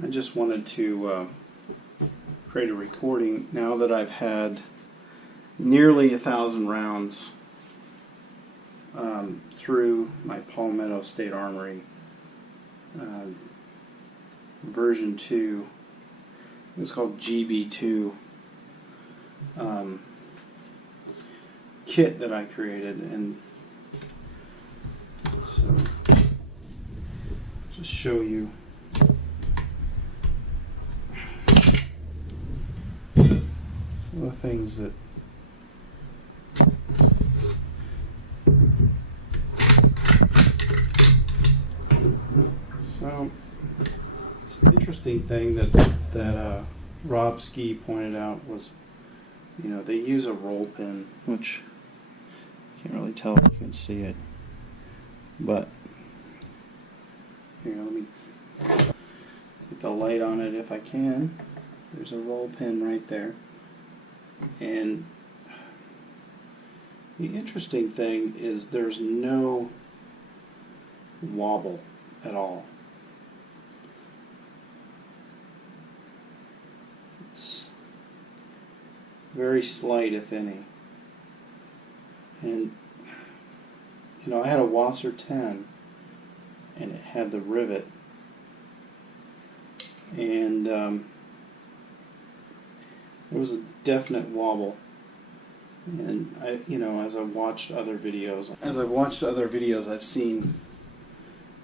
I just wanted to create a recording now that I've had nearly 1,000 rounds through my Palmetto State Armory version 2. It's called GB2 kit that I created, and so just show you some of the things that so it's an interesting thing that Rob Ski pointed out was, you know, they use a roll pin, which I can't really tell if you can see it, but here, let me get the light on it if I can. There's a roll pin right there, and the interesting thing is there's no wobble at all. It's very slight, if any. And you know, I had a Wasser 10 and it had the rivet, and there was a definite wobble. And I, you know, as I've watched other videos, I've seen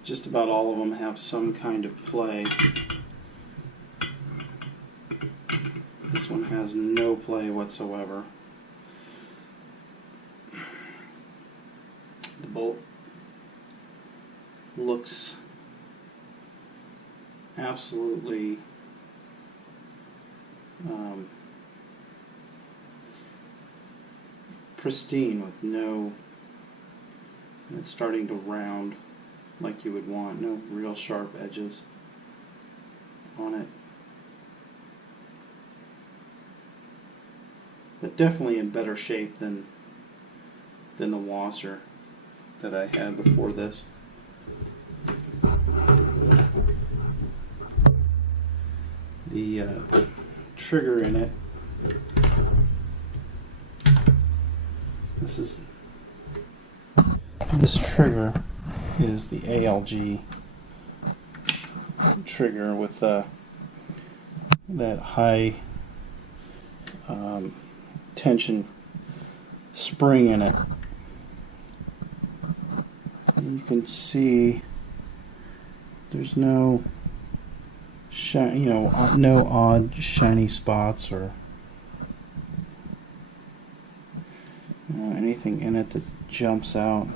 just about all of them have some kind of play. This one has no play whatsoever. The bolt looks absolutely pristine, with no, it's starting to round like you would want, no real sharp edges on it, but definitely in better shape than the Wasser that I had before this. The trigger in it, this trigger is the ALG trigger with that high tension spring in it. And you can see there's no no odd shiny spots or anything in it that jumps out.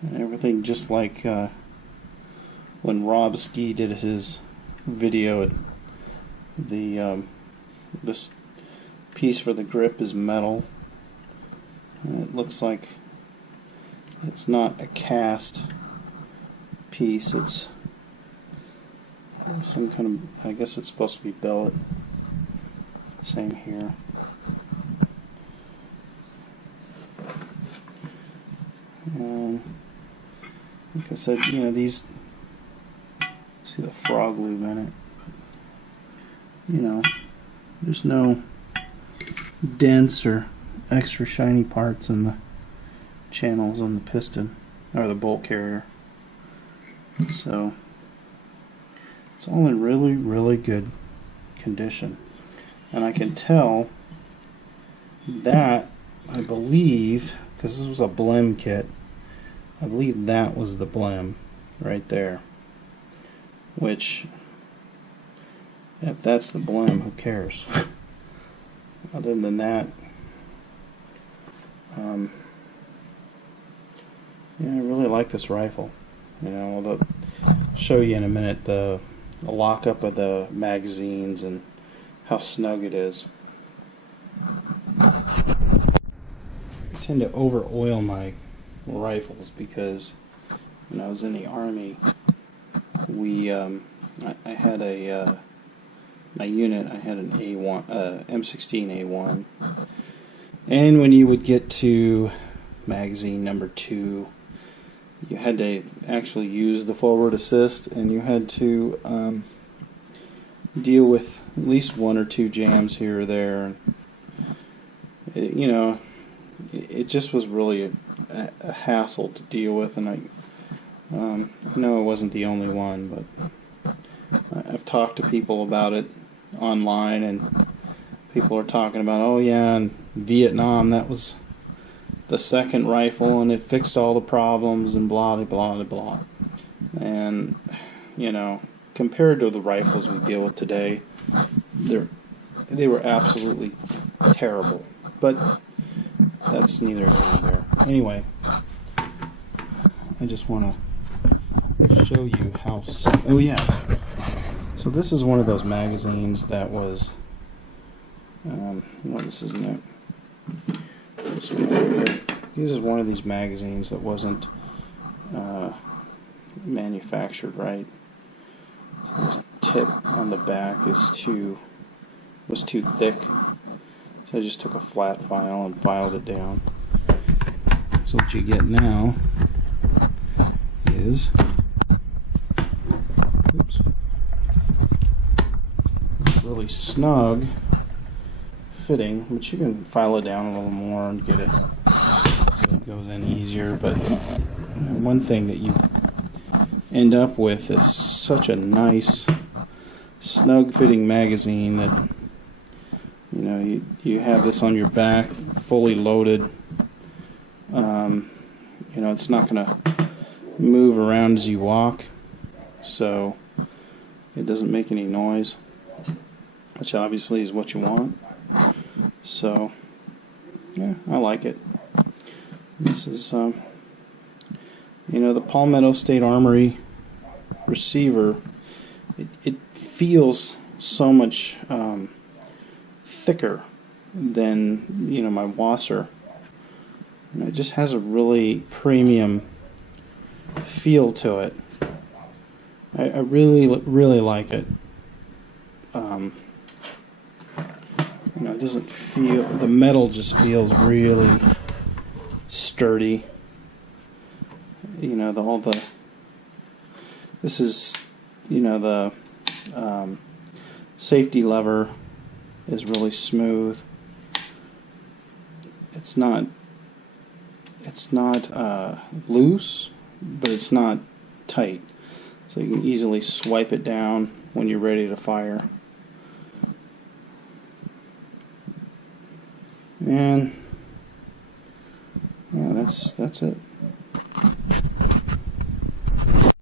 And everything just like when Rob Ski did his video, this piece for the grip is metal. And it looks like it's not a cast piece, it's some kind of, I guess it's supposed to be billet. Same here. And like I said, you know, these, see the frog lube in it, but, you know, there's no dents or extra shiny parts in the channels on the piston or the bolt carrier. So it's all in really, really good condition. And I can tell that, I believe, because this was a blem kit, I believe that was the blem right there. Which, if that's the blem, who cares? Other than that, yeah, I really like this rifle. You know, I'll show you in a minute the lockup of the magazines and how snug it is. I tend to over oil my rifles because when I was in the Army, we I had a my unit, I had an A1 M16A1, and when you would get to magazine number 2, you had to actually use the forward assist, and you had to deal with at least one or two jams here or there. You know, it just was really a hassle to deal with, and I know I wasn't the only one, but I've talked to people about it online, and people are talking about, oh yeah, in Vietnam that was the second rifle and it fixed all the problems and blah blah blah blah. And you know, compared to the rifles we deal with today, they were absolutely terrible. But that's neither here nor there. Anyway, I just want to show you how. Oh yeah. So this is one of those magazines that was. No, this isn't it. This one right here. This is one of these magazines that wasn't manufactured right. So this tip on the back was too thick. So I just took a flat file and filed it down. So what you get now is, oops, it's really snug fitting, but you can file it down a little more and get it so it goes in easier. But one thing that you end up with is such a nice snug fitting magazine that you know, you have this on your back fully loaded. You know, it's not going to move around as you walk, so it doesn't make any noise, which obviously is what you want. So yeah, I like it. This is you know, the Palmetto State Armory receiver. It feels so much thicker than, you know, my Wasser. And it just has a really premium feel to it. I really like it. You know, it doesn't feel, the metal just feels really sturdy. You know, this is, you know, the safety lever is really smooth. It's not loose, but it's not tight, so you can easily swipe it down when you're ready to fire. And yeah, that's it.